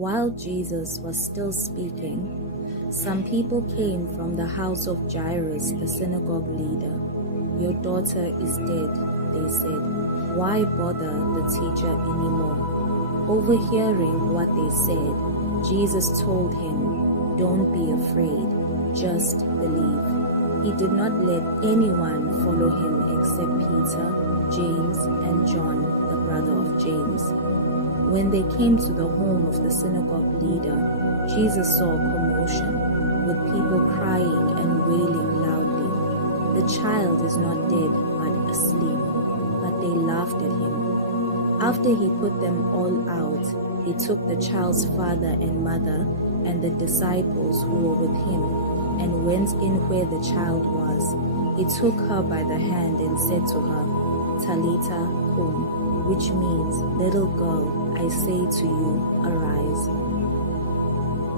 While Jesus was still speaking, some people came from the house of Jairus, the synagogue leader. "Your daughter is dead," they said. "Why bother the teacher anymore?" Overhearing what they said, Jesus told him, "Don't be afraid, just believe." He did not let anyone follow him except Peter, James, and John, the brother of James. When they came to the home of the synagogue leader, Jesus saw commotion, with people crying and wailing loudly. "The child is not dead, but asleep." But they laughed at him. After he put them all out, he took the child's father and mother and the disciples who were with him and went in where the child was. He took her by the hand and said to her, "Talitha cum," which means, "Little girl, I say to you, arise."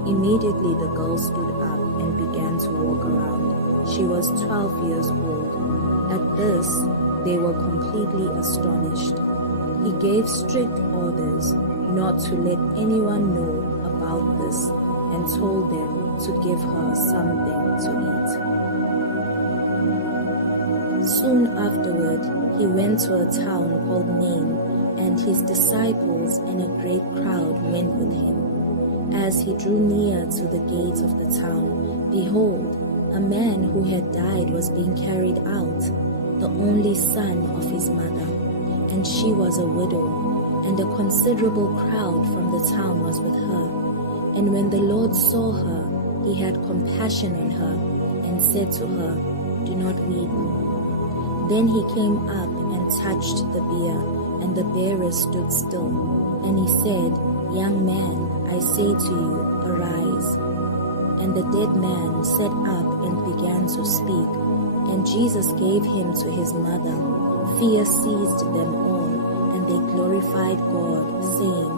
Immediately the girl stood up and began to walk around. She was 12 years old. At this, they were completely astonished. He gave strict orders not to let anyone know about this and told them to give her something to eat. Soon afterward, he went to a town called Nain, and his disciples and a great crowd went with him. As he drew near to the gates of the town, behold, a man who had died was being carried out, the only son of his mother, and she was a widow, and a considerable crowd from the town was with her. And when the Lord saw her, he had compassion on her, and said to her, "Do not weep." Then he came up and touched the bier, and the bearer stood still. And he said, "Young man, I say to you, arise." And the dead man sat up and began to speak. And Jesus gave him to his mother. Fear seized them all, and they glorified God, saying,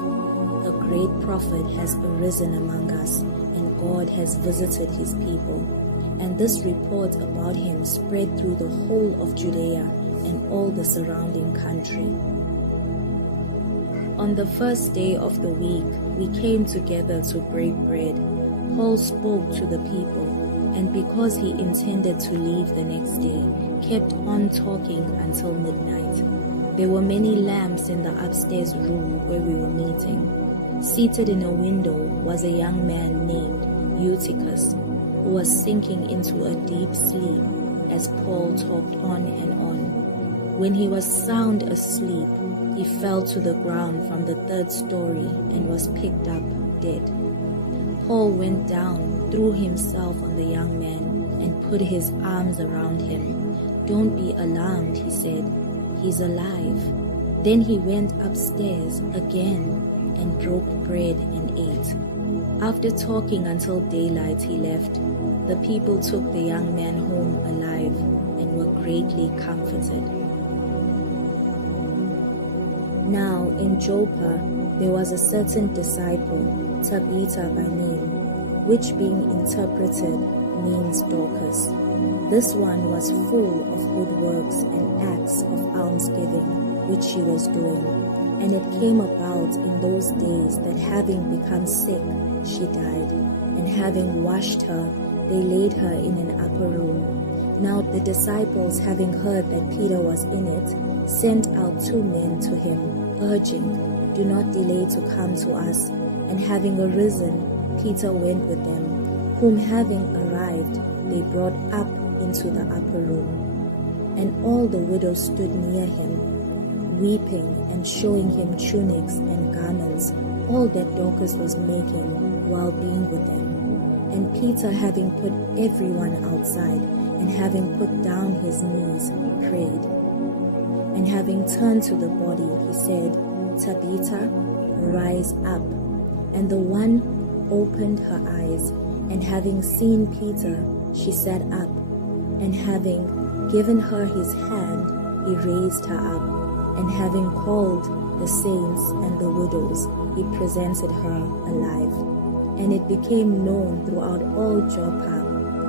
"A great prophet has arisen among us, and God has visited his people." And this report about him spread through the whole of Judea and all the surrounding country. On the first day of the week, we came together to break bread. Paul spoke to the people, and because he intended to leave the next day, kept on talking until midnight. There were many lamps in the upstairs room where we were meeting. Seated in a window was a young man named Eutychus, who was sinking into a deep sleep as Paul talked on and on. When he was sound asleep, he fell to the ground from the third story and was picked up dead. Paul went down, threw himself on the young man, and put his arms around him. "Don't be alarmed," he said. "He's alive." Then he went upstairs again and broke bread and ate. After talking until daylight, he left. The people took the young man home alive and were greatly comforted. Now in Joppa there was a certain disciple, Tabitha by name, which being interpreted means Dorcas. This one was full of good works and acts of almsgiving, which she was doing. And it came about in those days that having become sick, she died. And having washed her, they laid her in an upper room. Now the disciples, having heard that Peter was in it, sent out 2 men to him, urging, "Do not delay to come to us." And having arisen, Peter went with them, whom having arrived, they brought up into the upper room. And all the widows stood near him, weeping and showing him tunics and garments, all that Dorcas was making while being with them. And Peter, having put everyone outside, and having put down his knees, prayed. And having turned to the body, he said, "Tabitha, rise up." And the one opened her eyes, and having seen Peter, she sat up. And having given her his hand, he raised her up. And having called the saints and the widows, he presented her alive. And it became known throughout all Joppa,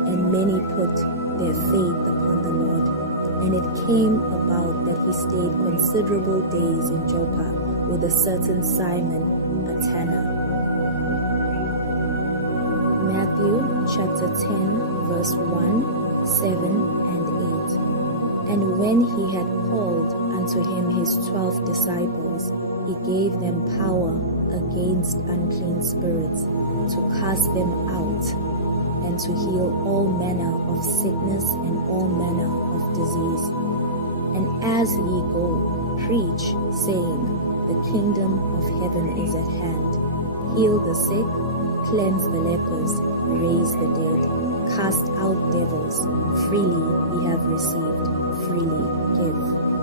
and many put their faith upon the Lord. And it came about that he stayed considerable days in Joppa with a certain Simon, a tanner. chapter 10, verse 1, 7, and 8. And when he had called unto him his 12 disciples, he gave them power against unclean spirits, to cast them out, and to heal all manner of sickness and all manner of disease. And as ye go, preach, saying, the kingdom of heaven is at hand. Heal the sick, cleanse the lepers, raise the dead, cast out devils. Freely ye have received, freely give.